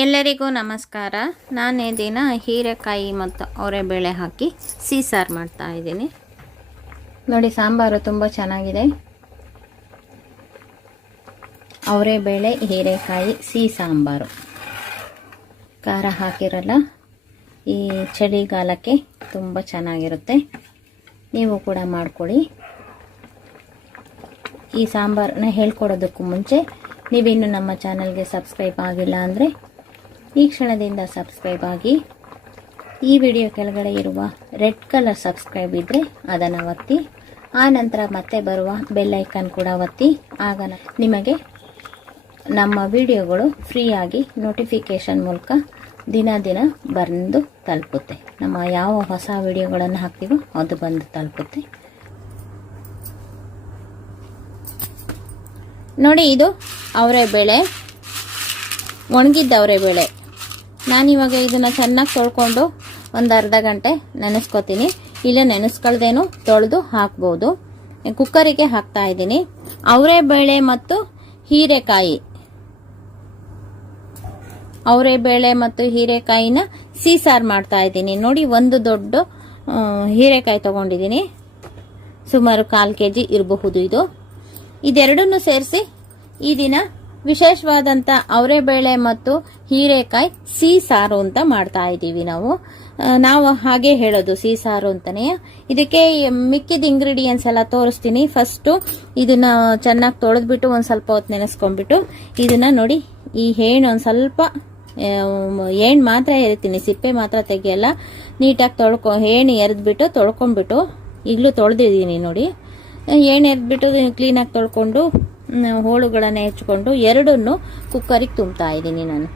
ಎಲ್ಲರಿಗೂ ನಮಸ್ಕಾರ. ನಾನು ದಿನ ಹೀರೆಕಾಯಿ ಮತ್ತು ಅವರೆಬೇಳೆ ಹಾಕಿ ಸಾರು ಮಾಡ್ತಾ ಇದ್ದೀನಿ. ನೋಡಿ, ಸಾಂಬಾರು ತುಂಬ ಚೆನ್ನಾಗಿದೆ. ಅವರೆಬೇಳೆ ಹೀರೆಕಾಯಿ ಸಾಂಬಾರು ಖಾರ ಹಾಕಿರಲ್ಲ. ಈ ಚಳಿಗಾಲಕ್ಕೆ ತುಂಬ ಚೆನ್ನಾಗಿರುತ್ತೆ. ನೀವು ಕೂಡ ಮಾಡ್ಕೊಳ್ಳಿ. ಈ ಸಾಂಬಾರನ್ನ ಹೇಳ್ಕೊಡೋದಕ್ಕೂ ಮುಂಚೆ ನೀವಿನ್ನು ನಮ್ಮ ಚಾನಲ್ಗೆ ಸಬ್ಸ್ಕ್ರೈಬ್ ಆಗಿಲ್ಲ ಅಂದರೆ ಈ ಕ್ಷಣದಿಂದ ಸಬ್ಸ್ಕ್ರೈಬ್ ಆಗಿ. ಈ ವಿಡಿಯೋ ಕೆಳಗಡೆ ಇರುವ ರೆಡ್ ಕಲರ್ ಸಬ್ಸ್ಕ್ರೈಬ್ ಇದ್ದರೆ ಅದನ್ನು ಒತ್ತಿ. ಆ ನಂತರ ಮತ್ತೆ ಬರುವ ಬೆಲ್ ಐಕಾನ್ ಕೂಡ ಒತ್ತಿ. ಆಗ ನಿಮಗೆ ನಮ್ಮ ವಿಡಿಯೋಗಳು ಫ್ರೀಯಾಗಿ ನೋಟಿಫಿಕೇಷನ್ ಮೂಲಕ ದಿನ ಬಂದು ತಲುಪುತ್ತೆ. ನಮ್ಮ ಯಾವ ಹೊಸ ವಿಡಿಯೋಗಳನ್ನು ಹಾಕ್ತೀವೋ ಅದು ಬಂದು ತಲುಪುತ್ತೆ. ನೋಡಿ, ಇದು ಅವರೆಬೇಳೆ, ಒಣಗಿದ್ದ ಅವರೆಬೇಳೆ. ನಾನಿವಾಗ ಇದನ್ನು ಚೆನ್ನಾಗಿ ತೊಳ್ಕೊಂಡು ಒಂದು ಅರ್ಧ ಗಂಟೆ ನೆನೆಸ್ಕೊತೀನಿ. ಇಲ್ಲ ನೆನೆಸ್ಕೊಳ್ದೇನು ತೊಳೆದು ಹಾಕ್ಬೋದು. ಕುಕ್ಕರಿಗೆ ಹಾಕ್ತಾ ಇದ್ದೀನಿ. ಅವರೆಬೇಳೆ ಮತ್ತು ಹೀರೆಕಾಯಿ, ಅವರೆಬೇಳೆ ಮತ್ತು ಹೀರೆಕಾಯಿನ ಸಾರು ಮಾಡ್ತಾ ಇದ್ದೀನಿ. ನೋಡಿ, ಒಂದು ದೊಡ್ಡ ಹೀರೆಕಾಯಿ ತಗೊಂಡಿದ್ದೀನಿ. ಸುಮಾರು 1/4 kg ಇರಬಹುದು. ಇದೆರಡನ್ನು ಸೇರಿಸಿ ಈ ದಿನ ವಿಶೇಷವಾದಂಥ ಅವರೆಬೇಳೆ ಮತ್ತು ಹೀರೆಕಾಯಿ ಸಾರು ಅಂತ ಮಾಡ್ತಾ ಇದ್ದೀವಿ. ನಾವು ಹಾಗೆ ಹೇಳೋದು ಸಾರು ಅಂತಾನೆ. ಇದಕ್ಕೆ ಮಿಕ್ಕಿದ ಇಂಗ್ರೀಡಿಯೆಂಟ್ಸ್ ಎಲ್ಲ ತೋರಿಸ್ತೀನಿ. ಫಸ್ಟು ಇದನ್ನ ಚೆನ್ನಾಗಿ ತೊಳೆದ್ಬಿಟ್ಟು ಒಂದು ಸ್ವಲ್ಪ ಹೊತ್ತು ನೆನೆಸ್ಕೊಂಡ್ಬಿಟ್ಟು ಇದನ್ನ ನೋಡಿ, ಈ ಹೇಣು ಒಂದು ಸ್ವಲ್ಪ ಏಣು ಮಾತ್ರ ಎರಿತೀನಿ, ಸಿಪ್ಪೆ ಮಾತ್ರ ತೆಗಿಯಲ್ಲ. ನೀಟಾಗಿ ಹೇಣು ಎರೆದ್ಬಿಟ್ಟು ತೊಳ್ಕೊಂಡ್ಬಿಟ್ಟು, ಈಗಲೂ ತೊಳೆದಿದ್ದೀನಿ ನೋಡಿ. ಏಣು ಎರೆದ್ಬಿಟ್ಟು ಕ್ಲೀನಾಗಿ ತೊಳ್ಕೊಂಡು ಹೋಳುಗಳನ್ನು ಹೆಚ್ಕೊಂಡು ಎರಡನ್ನು ಕುಕ್ಕರಿಗೆ ತುಂಬ್ತಾ ಇದ್ದೀನಿ ನಾನು.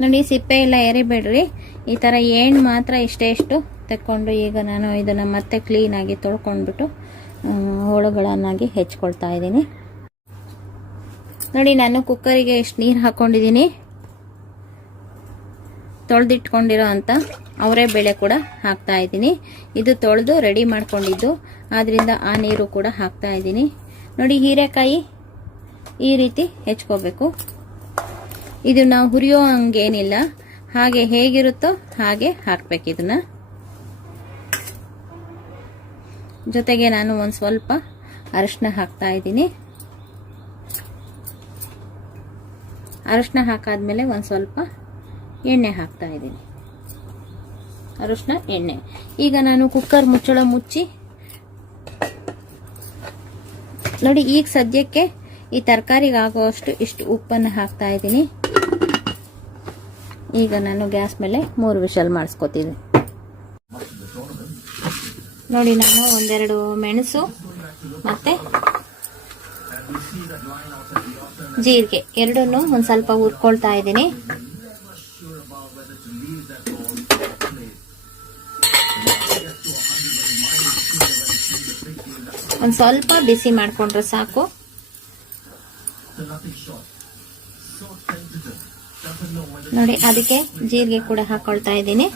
ನೋಡಿ, ಸಿಪ್ಪೆ ಎಲ್ಲ ಎರಿಬೇಡ್ರಿ. ಈ ಥರ ಏಣು ಮಾತ್ರ ಇಷ್ಟು ತೆಕ್ಕೊಂಡು ಈಗ ನಾನು ಇದನ್ನು ಮತ್ತೆ ಕ್ಲೀನಾಗಿ ತೊಳ್ಕೊಂಡ್ಬಿಟ್ಟು ಹೋಳುಗಳನ್ನಾಗಿ ಹೆಚ್ಕೊಳ್ತಾ ಇದ್ದೀನಿ. ನೋಡಿ, ನಾನು ಕುಕ್ಕರಿಗೆ ಇಷ್ಟು ನೀರು ಹಾಕ್ಕೊಂಡಿದ್ದೀನಿ. ತೊಳೆದಿಟ್ಕೊಂಡಿರೋ ಅಂಥ ಅವರೆಬೇಳೆ ಕೂಡ ಹಾಕ್ತಾ ಇದ್ದೀನಿ. ಇದು ತೊಳೆದು ರೆಡಿ ಮಾಡ್ಕೊಂಡಿದ್ದು, ಆದ್ದರಿಂದ ಆ ನೀರು ಕೂಡ ಹಾಕ್ತಾ ಇದ್ದೀನಿ. ನೋಡಿ, ಹೀರೆಕಾಯಿ ಈ ರೀತಿ ಹೆಚ್ಕೋಬೇಕು. ಇದು ನಾವು ಹುರಿಯೋ ಹಂಗೇನಿಲ್ಲ, ಹಾಗೆ ಹೇಗಿರುತ್ತೋ ಹಾಗೆ ಹಾಕ್ಬೇಕು ಇದನ್ನ. ಜೊತೆಗೆ ನಾನು ಒಂದು ಸ್ವಲ್ಪ ಅರಿಶಿನ ಹಾಕ್ತಾ ಇದ್ದೀನಿ. ಅರಿಶಿನ ಹಾಕಾದ್ಮೇಲೆ ಒಂದು ಸ್ವಲ್ಪ ಎಣ್ಣೆ ಹಾಕ್ತಾ ಇದ್ದೀನಿ. ಅರಿಶಿನ, ಎಣ್ಣೆ. ಈಗ ನಾನು ಕುಕ್ಕರ್ ಮುಚ್ಚಳ ಮುಚ್ಚಿ ನೋಡಿ, ಈಗ ಸದ್ಯಕ್ಕೆ ಈ ತರಕಾರಿಗೆ ಆಗುವಷ್ಟು ಇಷ್ಟು ಉಪ್ಪನ್ನು ಹಾಕ್ತಾ ಇದ್ದೀನಿ. ಈಗ ನಾನು ಗ್ಯಾಸ್ ಮೇಲೆ 3 ವಿಷಲ್ ಮಾಡಿಸ್ಕೊತೀನಿ. ನೋಡಿ, ನಾನು ಒಂದೆರಡು ಮೆಣಸು ಮತ್ತೆ ಜೀರಿಗೆ ಎರಡನ್ನು ಒಂದು ಸ್ವಲ್ಪ ಹುರ್ಕೊಳ್ತಾ ಇದ್ದೀನಿ. ಒಂದು ಸ್ವಲ್ಪ ಬಿಸಿ ಮಾಡಿಕೊಂಡ್ರೆ ಸಾಕು. ನೋಡಿ, ಅದಕ್ಕೆ ಜೀರಿಗೆ ಕೂಡ ಹಾಕೊಳ್ತಾ ಇದ್ದೀನಿ.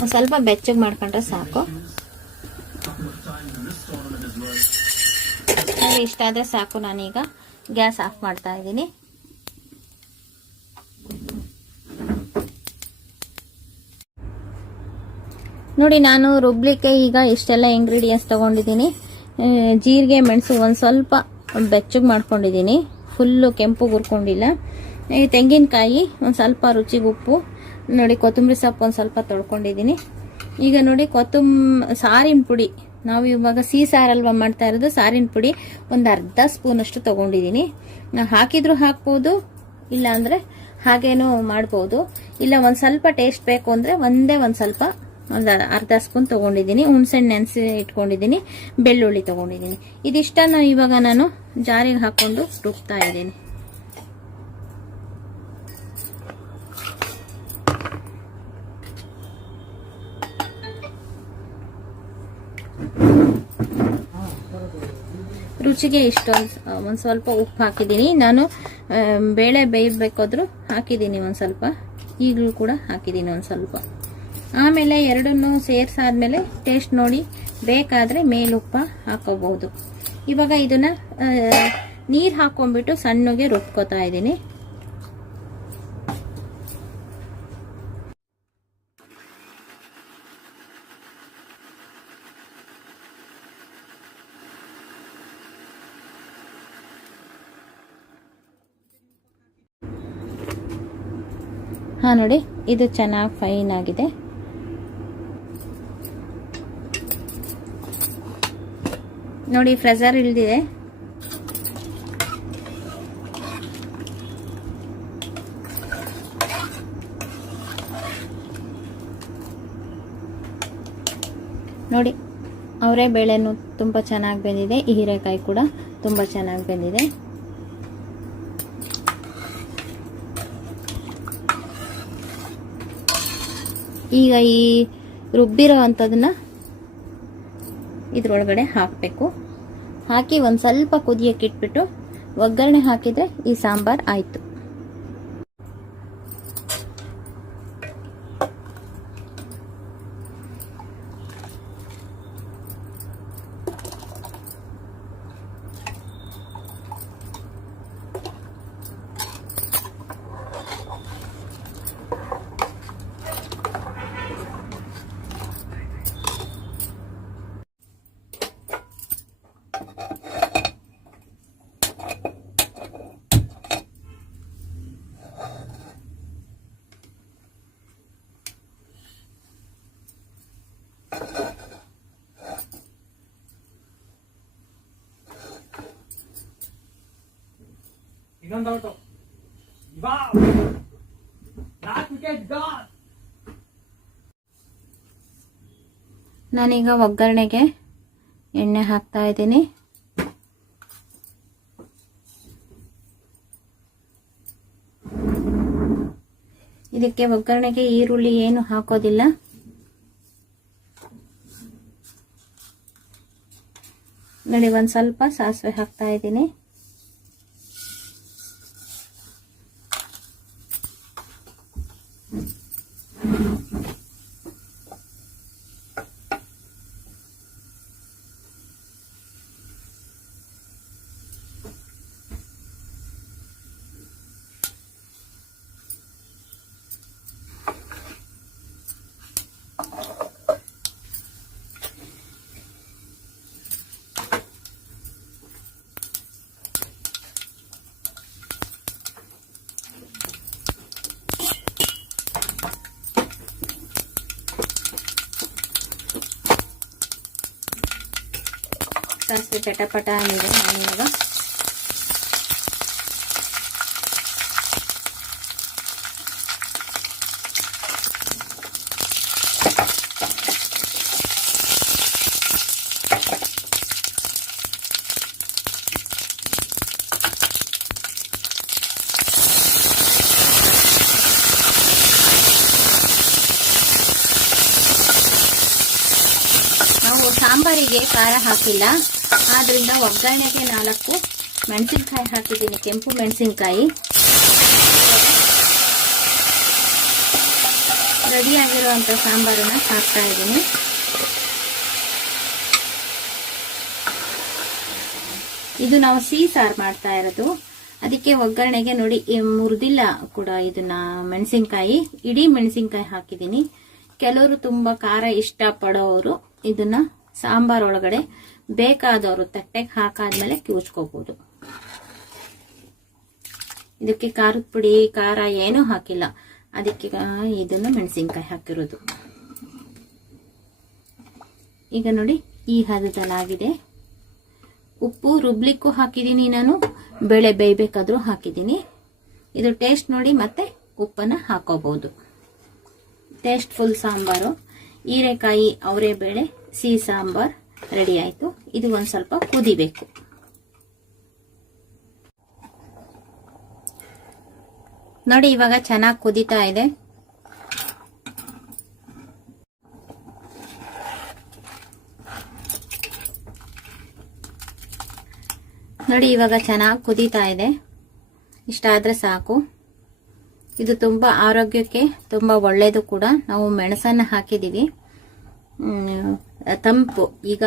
ಒಂದು ಸ್ವಲ್ಪ ಬೆಚ್ಚಗೆ ಮಾಡ್ಕೊಂಡ್ರೆ ಸಾಕು. ಇಷ್ಟಾದ್ರೆ ಸಾಕು. ನಾನೀಗ ಗ್ಯಾಸ್ ಆಫ್ ಮಾಡ್ತಾ ಇದ್ದೀನಿ. ನೋಡಿ, ನಾನು ರುಬ್ಲಿಕ್ಕೆ ಈಗ ಇಷ್ಟೆಲ್ಲ ಇಂಗ್ರೀಡಿಯೆಂಟ್ಸ್ ತಗೊಂಡಿದ್ದೀನಿ. ಜೀರಿಗೆ, ಮೆಣಸು ಒಂದು ಸ್ವಲ್ಪ ಬೆಚ್ಚಗೆ ಮಾಡ್ಕೊಂಡಿದ್ದೀನಿ. ಫುಲ್ಲು ಕೆಂಪು ಹುರ್ಕೊಂಡಿಲ್ಲ. ತೆಂಗಿನಕಾಯಿ, ಒಂದು ಸ್ವಲ್ಪ ರುಚಿಗೆ ಉಪ್ಪು. ನೋಡಿ, ಕೊತ್ತಂಬರಿ ಸೊಪ್ಪು ಒಂದು ಸ್ವಲ್ಪ ತೊಳ್ಕೊಂಡಿದ್ದೀನಿ. ಈಗ ನೋಡಿ, ಸಾರಿನ ಪುಡಿ, ನಾವು ಇವಾಗ ಸಾರಲ್ವಾ ಮಾಡ್ತಾ ಇರೋದು, ಸಾರಿನ ಪುಡಿ ಒಂದು ಅರ್ಧ ಸ್ಪೂನ್ ಅಷ್ಟು ತಗೊಂಡಿದ್ದೀನಿ. ಹಾಕಿದ್ರು ಹಾಕ್ಬೋದು, ಇಲ್ಲ ಅಂದರೆ ಹಾಗೇನೂ ಮಾಡ್ಬೋದು. ಇಲ್ಲ ಒಂದು ಸ್ವಲ್ಪ ಟೇಸ್ಟ್ ಬೇಕು ಅಂದರೆ ಒಂದು ಸ್ವಲ್ಪ ಒಂದು ಅರ್ಧ ಸ್ಪೂನ್ ತೊಗೊಂಡಿದ್ದೀನಿ. ಹುಣಸೆಹಣ್ಣು ನೆನೆಸಿ ಇಟ್ಕೊಂಡಿದ್ದೀನಿ. ಬೆಳ್ಳುಳ್ಳಿ ತೊಗೊಂಡಿದ್ದೀನಿ. ಇದಿಷ್ಟನ್ನು ಇವಾಗ ನಾನು ಜಾರಿಗೆ ಹಾಕ್ಕೊಂಡು ರುಬ್ತಾ ಇದ್ದೀನಿ. ರುಚಿಗೆ ಇಷ್ಟೊಂದು ಒಂದು ಸ್ವಲ್ಪ ಉಪ್ಪು ಹಾಕಿದ್ದೀನಿ. ನಾನು ಬೇಳೆ ಬೇಯಬೇಕಾದ್ರೂ ಹಾಕಿದ್ದೀನಿ ಒಂದು ಸ್ವಲ್ಪ. ಈಗಲೂ ಕೂಡ ಹಾಕಿದ್ದೀನಿ ಒಂದು ಸ್ವಲ್ಪ. ಆಮೇಲೆ ಎರಡನ್ನೂ ಸೇರಿಸಾದ್ಮೇಲೆ ಟೇಸ್ಟ್ ನೋಡಿ ಬೇಕಾದರೆ ಮೇಲುಪ್ಪ ಹಾಕೋಬಹುದು. ಇವಾಗ ಇದನ್ನ ನೀರು ಹಾಕೊಂಡ್ಬಿಟ್ಟು ಸಣ್ಣಗೆ ರುಬ್ಕೋತಾ ಇದ್ದೀನಿ. ಹಾ ನೋಡಿ, ಇದು ಚೆನ್ನಾಗಿ ಫೈನ್ ಆಗಿದೆ. ನೋಡಿ ಫ್ರೆಜರ್ ಇಳ್ದಿದೆ. ನೋಡಿ ಅವರೇ ಬೇಳೆನೂ ತುಂಬ ಚೆನ್ನಾಗಿ ಬೆಂದಿದೆ. ಈ ಹೀರೆಕಾಯಿ ಕೂಡ ತುಂಬ ಚೆನ್ನಾಗಿ ಬೆಂದಿದೆ. ಈಗ ಈ ರುಬ್ಬಿರೋ ಅಂಥದನ್ನ ಇದ್ರೊಳಗಡೆ ಹಾಕಬೇಕು. ಹಾಕಿ ಒಂದು ಸ್ವಲ್ಪ ಕುದಿಯಕ್ಕೆ ಇಟ್ಬಿಟ್ಟು ಒಗ್ಗರಣೆ ಹಾಕಿದರೆ ಈ ಸಾಂಬಾರ್ ಆಯಿತು. ನಾನೀಗ ಒಗ್ಗರಣೆಗೆ ಎಣ್ಣೆ ಹಾಕ್ತಾ ಇದ್ದೀನಿ. ಇದಕ್ಕೆ ಒಗ್ಗರಣೆಗೆ ಈರುಳ್ಳಿ ಏನು ಹಾಕೋದಿಲ್ಲ. ನೋಡಿ, ಒಂದು ಸ್ವಲ್ಪ ಸಾಸಿವೆ ಹಾಕ್ತಾ ಇದ್ದೀನಿ. ಸಾಸಿವೆ ಚಟಪಟ ಆಗಿದೆ. ನಾನಿವಾಗ ನಾವು ಸಾಂಬಾರಿಗೆ ಖಾರ ಹಾಕಿಲ್ಲ, ಆದ್ರಿಂದ ಒಗ್ಗರಣೆಗೆ 4 ಮೆಣಸಿನ್ಕಾಯಿ ಹಾಕಿದ್ದೀನಿ, ಕೆಂಪು ಮೆಣಸಿನ್ಕಾಯಿ. ರೆಡಿಯಾಗಿರುವಂಥ ಸಾಂಬಾರನ್ನ ಹಾಕ್ತಾ ಇದ್ದೀನಿ. ಇದು ನಾವು ಸಿಹಿ ಸಾರು ಮಾಡ್ತಾ ಇರೋದು, ಅದಕ್ಕೆ ಒಗ್ಗರಣೆಗೆ ನೋಡಿ ಮುರಿದಿಲ್ಲ ಕೂಡ ಇದನ್ನ ಮೆಣಸಿನ್ಕಾಯಿ, ಇಡೀ ಮೆಣಸಿನ್ಕಾಯಿ ಹಾಕಿದ್ದೀನಿ. ಕೆಲವರು ತುಂಬಾ ಖಾರ ಇಷ್ಟ ಪಡೋರು ಇದನ್ನ ಸಾಂಬಾರ್ ಒಳಗಡೆ ಬೇಕಾದವರು ತಟ್ಟೆಗೆ ಹಾಕಾದ್ಮೇಲೆ ಕಿವುಚ್ಕೋಬಹುದು. ಇದಕ್ಕೆ ಖಾರದ ಪುಡಿ ಖಾರ ಏನೂ ಹಾಕಿಲ್ಲ, ಅದಕ್ಕೆ ಇದನ್ನ ಮೆಣಸಿನ್ಕಾಯಿ ಹಾಕಿರೋದು. ಈಗ ನೋಡಿ ಈ ಹದದಲ್ಲಾಗಿದೆ. ಉಪ್ಪು ರುಬ್ಲಿಕ್ಕೂ ಹಾಕಿದ್ದೀನಿ, ನಾನು ಬೇಳೆ ಬೇಯಬೇಕಾದ್ರೂ ಹಾಕಿದ್ದೀನಿ. ಇದು ಟೇಸ್ಟ್ ನೋಡಿ ಮತ್ತೆ ಉಪ್ಪನ್ನ ಹಾಕೋಬಹುದು. ಟೇಸ್ಟ್ ಫುಲ್ ಸಾಂಬಾರು, ಹೀರೆಕಾಯಿ ಅವರೇ ಬೇಳೆ ಸಿಹಿ ಸಾಂಬಾರ್ ರೆಡಿ ಆಯ್ತು. ಇದು ಒಂದ್ ಸ್ವಲ್ಪ ಕುದಿಬೇಕು. ನೋಡಿ ಇವಾಗ ಚೆನ್ನಾಗಿ ಕುದೀತಾ ಇದೆ. ನೋಡಿ ಇವಾಗ ಚೆನ್ನಾಗಿ ಕುದೀತಾ ಇದೆ. ಇಷ್ಟಾದ್ರೆ ಸಾಕು. ಇದು ತುಂಬ ಆರೋಗ್ಯಕ್ಕೆ ತುಂಬ ಒಳ್ಳೆಯದು ಕೂಡ. ನಾವು ಮೆಣಸನ್ನು ಹಾಕಿದ್ದೀವಿ. ತಂಪು, ಈಗ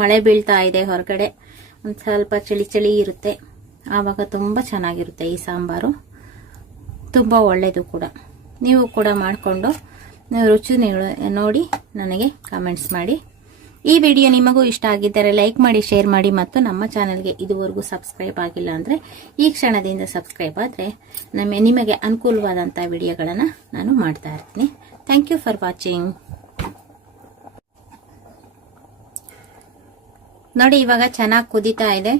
ಮಳೆ ಬೀಳ್ತಾ ಇದೆ ಹೊರಗಡೆ, ಒಂದು ಸ್ವಲ್ಪ ಚಳಿ ಚಳಿ ಇರುತ್ತೆ, ಆವಾಗ ತುಂಬ ಚೆನ್ನಾಗಿರುತ್ತೆ ಈ ಸಾಂಬಾರು. ತುಂಬ ಒಳ್ಳೆಯದು ಕೂಡ. ನೀವು ಕೂಡ ಮಾಡಿಕೊಂಡು ರುಚಿ ನೋಡಿ ನನಗೆ ಕಮೆಂಟ್ಸ್ ಮಾಡಿ. ಈ ವಿಡಿಯೋ ನಿಮಗೂ ಇಷ್ಟ ಆಗಿದ್ದರೆ ಲೈಕ್ ಮಾಡಿ, ಶೇರ್ ಮಾಡಿ, ಮತ್ತು ನಮ್ಮ ಚಾನಲ್ಗೆ ಇದುವರೆಗೂ ಸಬ್ಸ್ಕ್ರೈಬ್ ಆಗಿಲ್ಲ ಅಂದರೆ ಈ ಕ್ಷಣದಿಂದ ಸಬ್ಸ್ಕ್ರೈಬ್ ಆದರೆ ನಿಮಗೆ ಅನುಕೂಲವಾದಂಥ ವಿಡಿಯೋಗಳನ್ನು ನಾನು ಮಾಡ್ತಾ ಇರ್ತೀನಿ. Thank you for watching. ನೋಡಿ, ಇವಾಗ ಚೆನ್ನಾಗಿ ಕುದೀತಾ ಇದೆ.